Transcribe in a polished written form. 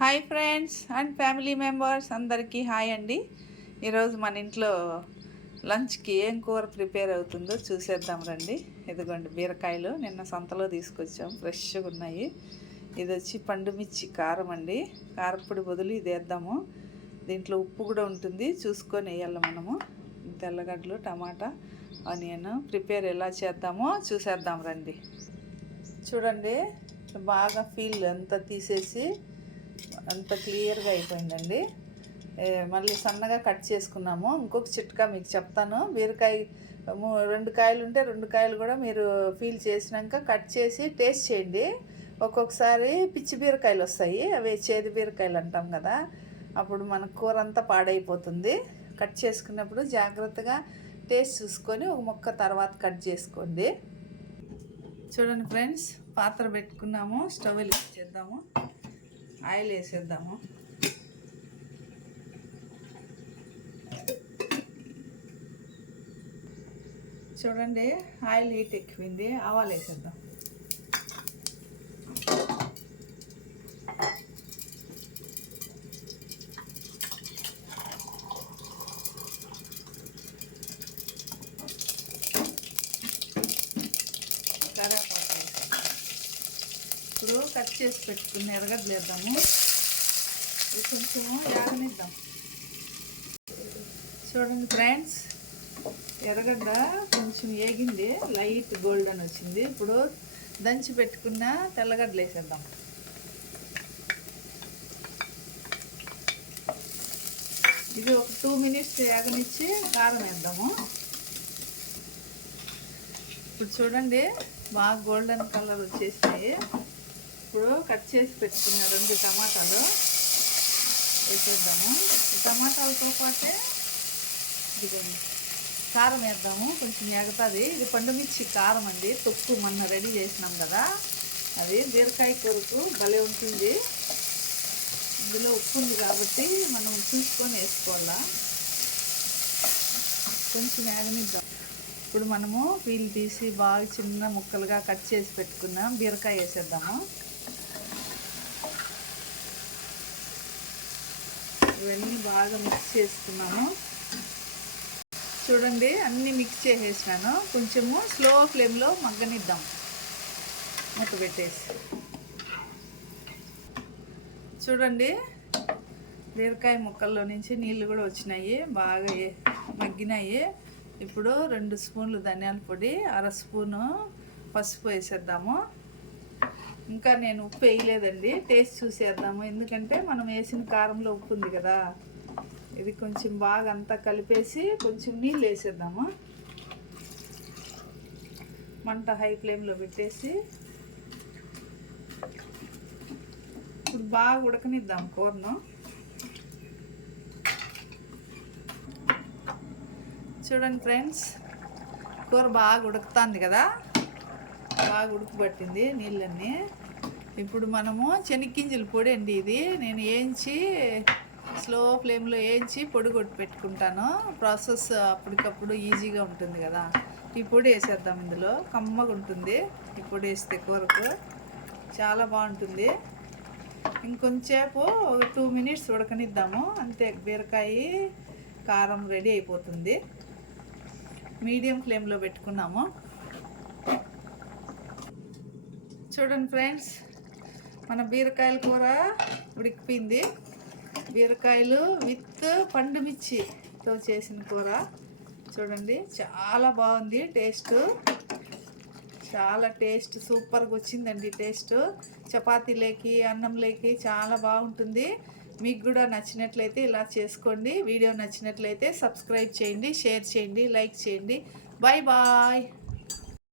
Hi friends and family members అందరికీ hi అండి. ఈరోజు మన ఇంట్లో లంచ్కి ఏం కూర ప్రిపేర్ అవుతుందో చూసేద్దాం రండి. ఇదిగోండి బీరకాయలు నిన్న సంతలో తీసుకొచ్చాం, ఫ్రెష్గా ఉన్నాయి. ఇది వచ్చి పండుమిర్చి కారం అండి. కారప్పొడి బదులు ఇది వేద్దాము. దీంట్లో ఉప్పు కూడా ఉంటుంది, చూసుకొని వేయాలి మనము. తెల్లగడ్డలు, టమాటా, ఆనియన్ ప్రిపేర్ ఎలా చేద్దామో చూసేద్దాం రండి. చూడండి, బాగా ఫీల్ అంతా తీసేసి అంత క్లియర్గా అయిపోయిందండి. మళ్ళీ సన్నగా కట్ చేసుకున్నాము. ఇంకొక చిట్కా మీకు చెప్తాను. బీరకాయ 2 కాయలు ఉంటే 2 కాయలు కూడా మీరు ఫీల్ చేసినాక కట్ చేసి టేస్ట్ చేయండి. ఒక్కొక్కసారి పిచ్చి బీరకాయలు వస్తాయి, అవి చేదు బీరకాయలు అంటాం కదా, అప్పుడు మన కూర అంతా పాడైపోతుంది. కట్ చేసుకున్నప్పుడు జాగ్రత్తగా టేస్ట్ చూసుకొని ఒక ముక్క తర్వాత కట్ చేసుకోండి. చూడండి ఫ్రెండ్స్, పాత్ర పెట్టుకున్నాము, స్టవ్ వెలిగించేద్దాము, ఆయిల్ వేసేద్దాము. చూడండి, ఆయిల్ హీట్ ఎక్కువైంది, ఆవాలు వేసేద్దాం. ఇప్పుడు కట్ చేసి పెట్టుకుని ఎర్రగడ్డలు వేద్దాము. ఇది కొంచెము యాగనిద్దాం. చూడండి ఫ్రెండ్స్, ఎర్రగడ్డ కొంచెం వేగింది, లైట్ గోల్డెన్ వచ్చింది. ఇప్పుడు దంచి పెట్టుకున్న తెల్లగడ్డలు వేసేద్దాం. ఇది ఒక 2 మినిట్స్ యాగనిచ్చి కారం వేద్దాము. ఇప్పుడు చూడండి, బాగా గోల్డెన్ కలర్ వచ్చేసినాయి. ఇప్పుడు కట్ చేసి పెట్టుకున్న 2 టమాటాలు వేసేద్దాము. ఈ టమాటాలతో పాటే ఇదిగోండి కారం వేద్దాము, కొంచెం ఎగతుంది. ఇది పండుమిర్చి కారం అండి, తొక్కు మొన్న రెడీ చేసినాం కదా, అది బీరకాయ కూరకు భలే ఉంటుంది. ఇందులో ఉప్పు ఉంది కాబట్టి మనం చూసుకొని వేసుకోవాలా. కొంచెం వేగనిద్దాం. ఇప్పుడు మనము పీల్ తీసి బాగా చిన్న ముక్కలుగా కట్ చేసి పెట్టుకున్నాం బీరకాయ వేసేద్దాము. ఇవన్నీ బాగా మిక్స్ చేసుకున్నాము. చూడండి, అన్నీ మిక్స్ చేసేసినాను. కొంచెము స్లో ఫ్లేమ్లో మగ్గనిద్దాం, మూత పెట్టేసి. చూడండి, బీరకాయ ముక్కల్లో నుంచి నీళ్ళు కూడా వచ్చినాయి, బాగా మగ్గినాయి. ఇప్పుడు 2 స్పూన్లు ధనియాల పొడి, 1/2 స్పూను పసుపు వేసేద్దాము. ఇంకా నేను ఉప్పు వేయలేదండి, టేస్ట్ చూసేద్దాము, ఎందుకంటే మనం వేసిన కారంలో ఉప్పు ఉంది కదా. ఇది కొంచెం బాగా అంతా కలిపేసి కొంచెం నీళ్ళు వేసేద్దాము. మంట హై ఫ్లేమ్లో పెట్టేసి ఇప్పుడు బాగా ఉడకనిద్దాం కూరను. చూడండి ఫ్రెండ్స్, కూర బాగా ఉడుకుతుంది కదా, బాగా ఉడకబట్టింది నీళ్ళన్నీ. ఇప్పుడు మనము శనగ్గింజల పొడి అండి, ఇది నేను వేయించి స్లో ఫ్లేమ్లో వేయించి పొడి కొట్టి పెట్టుకుంటాను. ప్రాసెస్ అప్పటికప్పుడు ఈజీగా ఉంటుంది కదా. ఈ పొడి వేసేద్దాం, ఇందులో కమ్మగా ఉంటుంది. ఈ పొడి వేస్తే కూరకు చాలా బాగుంటుంది. ఇంకొంచేపు 2 మినిట్స్ ఉడకనిద్దాము, అంతే. బీరకాయ కారం రెడీ అయిపోతుంది. మీడియం ఫ్లేమ్లో పెట్టుకున్నాము. చూడండి ఫ్రెండ్స్, మన బీరకాయల కూర ఉడికిపోయింది. బీరకాయలు విత్ పండుమిర్చితో చేసిన కూర చూడండి, చాలా బాగుంది. చాలా టేస్ట్ సూపర్గా వచ్చిందండి. టేస్ట్ చపాతీలోకి, అన్నంలోకి చాలా బాగుంటుంది. మీకు కూడా నచ్చినట్లయితే ఇలా చేసుకోండి. వీడియో నచ్చినట్లయితే సబ్స్క్రైబ్ చేయండి, షేర్ చేయండి, లైక్ చేయండి. Bye bye.